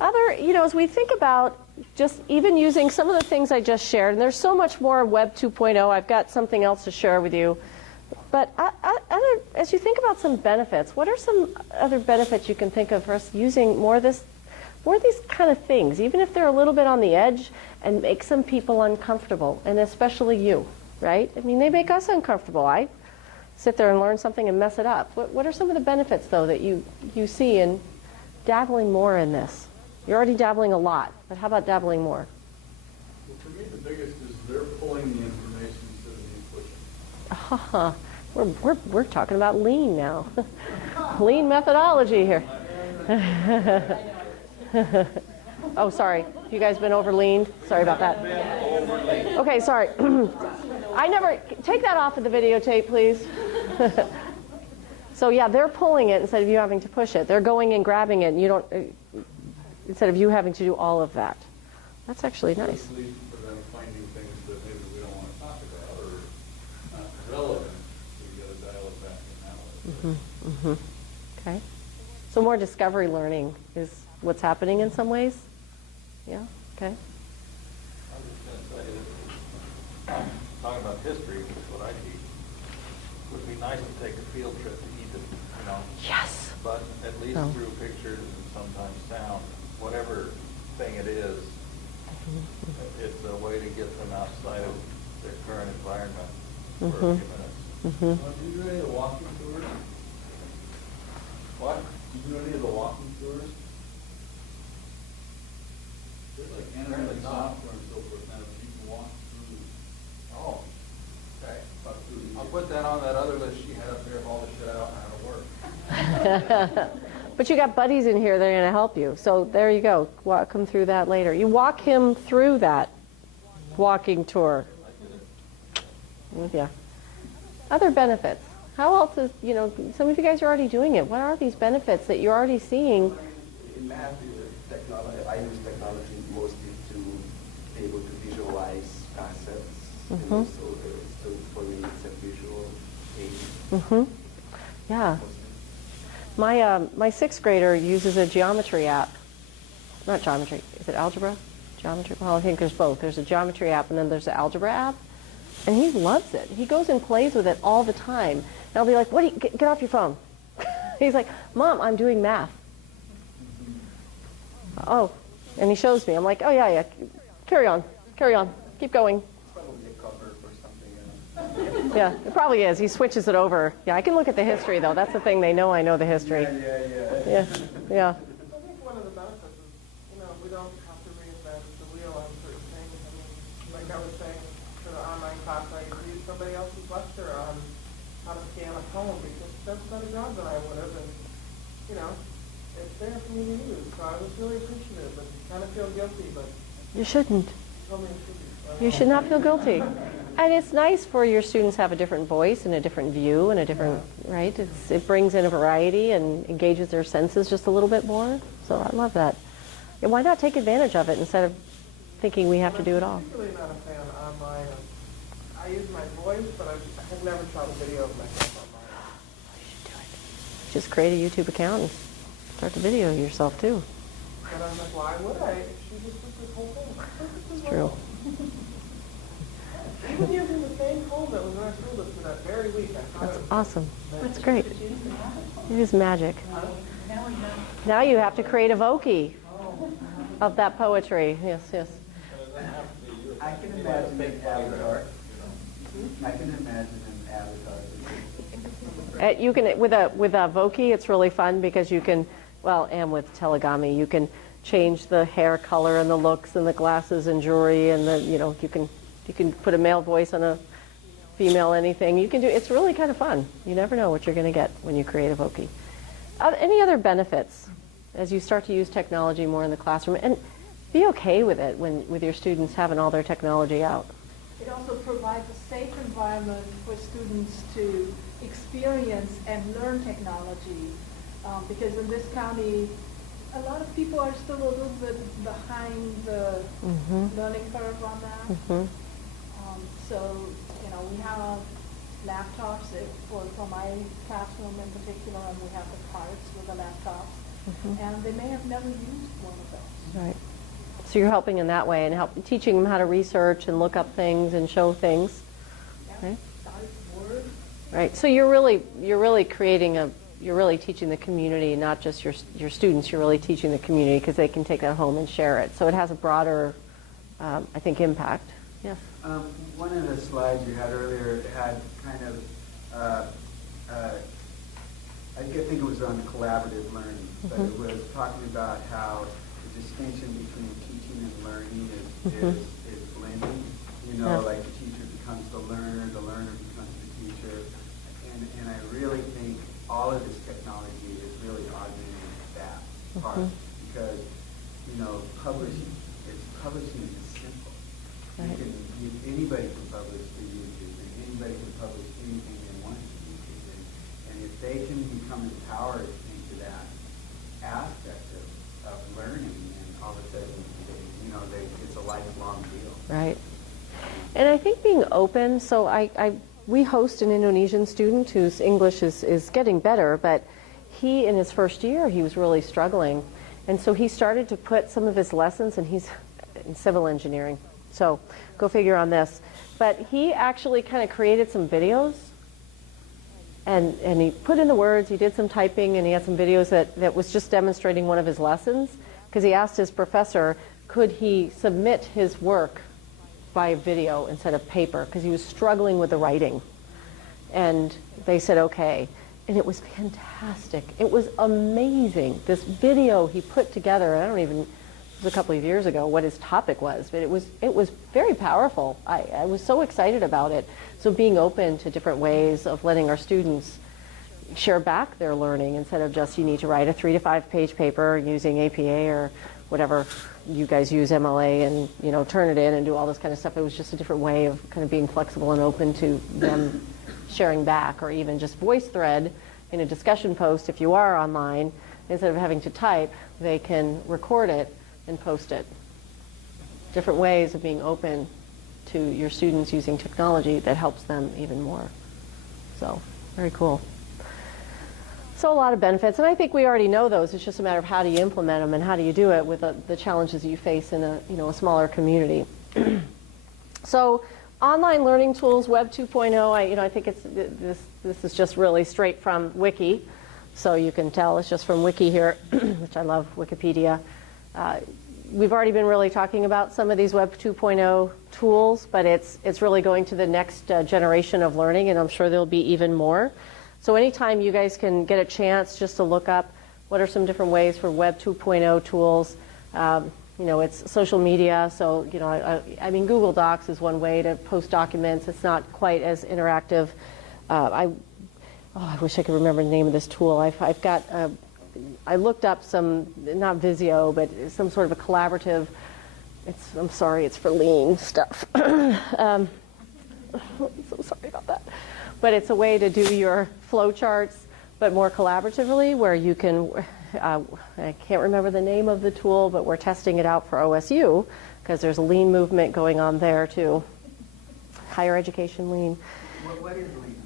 As we think about just even using some of the things I just shared, and there's so much more Web 2.0, I've got something else to share with you. But as you think about some benefits, what are some other benefits you can think of for us using more of these kind of things, even if they're a little bit on the edge and make some people uncomfortable, and especially you, right? I mean, they make us uncomfortable. I sit there and learn something and mess it up. What are some of the benefits, though, that you see in dabbling more in this? You're already dabbling a lot, but how about dabbling more? Well, for me, the biggest is they're pulling the information instead of me pushing. We're talking about lean now. Lean methodology here. Oh, sorry. You guys been over leaned? Sorry about that. Okay, sorry. I never take that off of the videotape, please. So yeah, they're pulling it instead of you having to push it. They're going and grabbing it, and you don't. Instead of you having to do all of that. That's actually nice. For them finding things that maybe we don't want to talk about or not relevant, so you got to dial it back in that way. Okay. So more discovery learning is what's happening in some ways? Yeah? Okay. I was just going to say that talking about history, which is what I teach, it would be nice to take a field trip to Egypt, Yes. but at least through pictures and sometimes sound, whatever thing it is, it's a way to get them outside of their current environment for a few minutes. Well, do you do any of the walking tours? What? Do you do any of the walking tours? There's like animated software and so forth now that you can walk through. Oh, okay. Walk through the I'll put that on that other list she had up there of all the shit I don't know how to work. But you got buddies in here that are going to help you. So there you go. Walk him through that later. You walk him through that walking tour. Yeah. Other benefits. How else is, some of you guys are already doing it. What are these benefits that you're already seeing? In math, technology, I use technology mostly to be able to visualize concepts. So for me, it's a visual aid. Yeah. My sixth grader uses a geometry app. Not geometry. Is it algebra? Geometry? Well, I think there's both. There's a geometry app and then there's an algebra app. And he loves it. He goes and plays with it all the time. And I'll be like, get off your phone. He's like, Mom, I'm doing math. Oh, and he shows me. I'm like, oh, yeah. Carry on. Keep going. Probably a cover for something. Yeah, it probably is. He switches it over. Yeah, I can look at the history, though. That's the thing. They know I know the history. Yeah. I think one of the benefits is, we don't have to reinvent the wheel on certain things. I mean, like I was saying, for the online class, I used somebody else's lecture on how to scan a phone because she does a better job than I would have, and, it's there for me to use. So I was really appreciative, but kind of feel guilty, but You shouldn't. she told me it should be. You should not feel guilty. And it's nice for your students to have a different voice and a different view and a different, right? It brings in a variety and engages their senses just a little bit more. So I love that. And why not take advantage of it instead of thinking we have to do it all? I'm particularly not a fan of online. I use my voice, but I have never shot a video of myself online. You should do it. Just create a YouTube account and start to video yourself too. And I'm like, why would I? She just did this whole thing. It's true. Even using the same code that was in our syllabus for that very week, I thought That's it was awesome. That's great. It is magic. Now you have to create a Voki of that poetry. Yes. I can imagine an avatar. I can imagine an avatar. You can with a Voki, it's really fun because you can, and with Telegami, you can change the hair color and the looks and the glasses and jewelry and you can put a male voice on a female anything. You can do. It's really kind of fun. You never know what you're going to get when you create a Voki. Any other benefits as you start to use technology more in the classroom, and be okay with it with your students having all their technology out. It also provides a safe environment for students to experience and learn technology, because in this county, a lot of people are still a little bit behind the learning curve on that. So, we have laptops for my classroom in particular, and we have the cards with the laptops. and they may have never used one of those. Right. So you're helping in that way and teaching them how to research and look up things and show things. Yeah. Right. Size word. Right. So you're really creating you're really teaching the community, not just your students. You're really teaching the community because they can take that home and share it. So it has a broader, I think, impact. Yes. One of the slides you had earlier had kind of, I think it was on collaborative learning, but it was talking about how the distinction between teaching and learning is blending. You know, like the teacher becomes the learner becomes the teacher. And I really think all of this technology is really augmenting that part because, you know, publishing is simple. Right. Anybody can publish to YouTube, and anybody can publish anything they want to YouTube. And if they can become empowered into that aspect of learning, and all of a sudden, it's a lifelong deal. Right. And I think being open, so we host an Indonesian student whose English is getting better, but he, in his first year, he was really struggling. And so he started to put some of his lessons, and he's in civil engineering. So go figure on this. But he actually kind of created some videos, and he put in the words, he did some typing, and he had some videos that was just demonstrating one of his lessons, because he asked his professor, could he submit his work by video instead of paper, because he was struggling with the writing. And they said, okay. And it was fantastic. It was amazing. This video he put together, it was a couple of years ago, what his topic was, but it was very powerful. I was so excited about it. So being open to different ways of letting our students share back their learning instead of just you need to write a 3 to 5 page paper using APA or whatever you guys use, MLA, and turn it in and do all this kind of stuff. It was just a different way of kind of being flexible and open to them sharing back, or even just voice thread in a discussion post. If you are online, instead of having to type, they can record it and post it. Different ways of being open to your students using technology that helps them even more. So, very cool. So a lot of benefits, and I think we already know those. It's just a matter of how do you implement them and how do you do it with the challenges that you face in a smaller community. So online learning tools, Web 2.0. I think this is just really straight from Wiki, so you can tell it's just from Wiki here, which I love, Wikipedia. We've already been really talking about some of these Web 2.0 tools, but it's really going to the next generation of learning, and I'm sure there'll be even more. So anytime you guys can get a chance just to look up what are some different ways for Web 2.0 tools, it's social media. So, I mean, Google Docs is one way to post documents. It's not quite as interactive. I wish I could remember the name of this tool. I've got, I looked up some, not Visio, but some sort of a collaborative, I'm sorry, it's for lean stuff. I'm so sorry about that. But it's a way to do your flow charts, but more collaboratively, where you can, I can't remember the name of the tool, but we're testing it out for OSU, because there's a lean movement going on there too. Higher education lean. What is lean?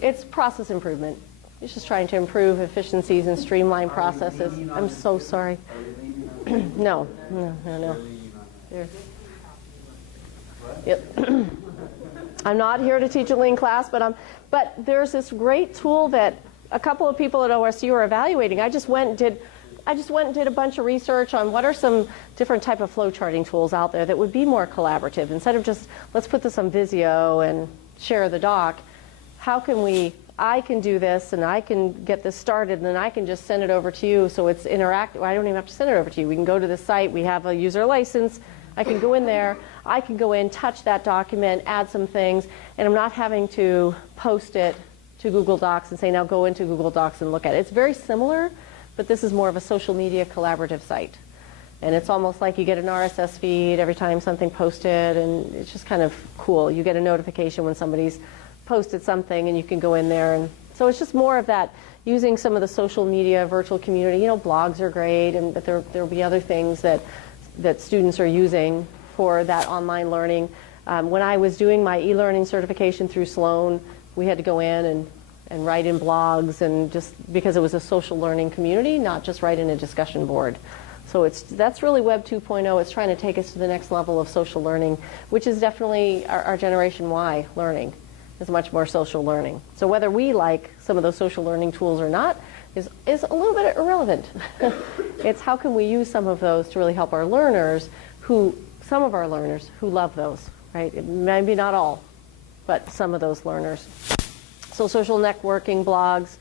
It's process improvement. It's just trying to improve efficiencies and streamline processes. I'm so sorry. No. There's, yep. I'm not here to teach a lean class, but there's this great tool that a couple of people at OSU are evaluating. I just went and did a bunch of research on what are some different type of flow charting tools out there that would be more collaborative. Instead of just, let's put this on Visio and share the doc, how can I can do this and I can get this started and then I can just send it over to you so it's interactive. I don't even have to send it over to you. We can go to the site, we have a user license, I can go in there, I can go in, touch that document, add some things, and I'm not having to post it to Google Docs and say, now go into Google Docs and look at it. It's very similar, but this is more of a social media collaborative site. And it's almost like you get an RSS feed every time something posted, and it's just kind of cool. You get a notification when somebody's posted something, and you can go in there. And so it's just more of that, using some of the social media, virtual community. Blogs are great, but there'll be other things that students are using for that online learning. When I was doing my e-learning certification through Sloan, we had to go in and write in blogs, and just because it was a social learning community, not just write in a discussion board. So that's really Web 2.0. It's trying to take us to the next level of social learning, which is definitely our Generation Y learning, is much more social learning. So whether we like some of those social learning tools or not is a little bit irrelevant. It's how can we use some of those to really help our learners, some of our learners who love those, right? Maybe not all, but some of those learners. So social networking, blogs,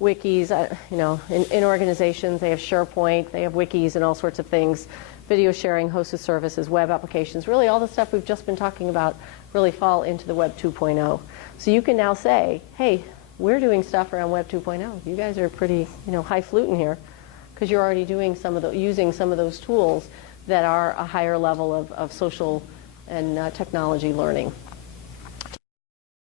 wikis, in organizations, they have SharePoint, they have wikis and all sorts of things, video sharing, hosted services, web applications, really all the stuff we've just been talking about really fall into the Web 2.0. So you can now say, hey, we're doing stuff around Web 2.0. You guys are pretty, highfalutin here, because you're already doing using some of those tools that are a higher level of social and technology learning.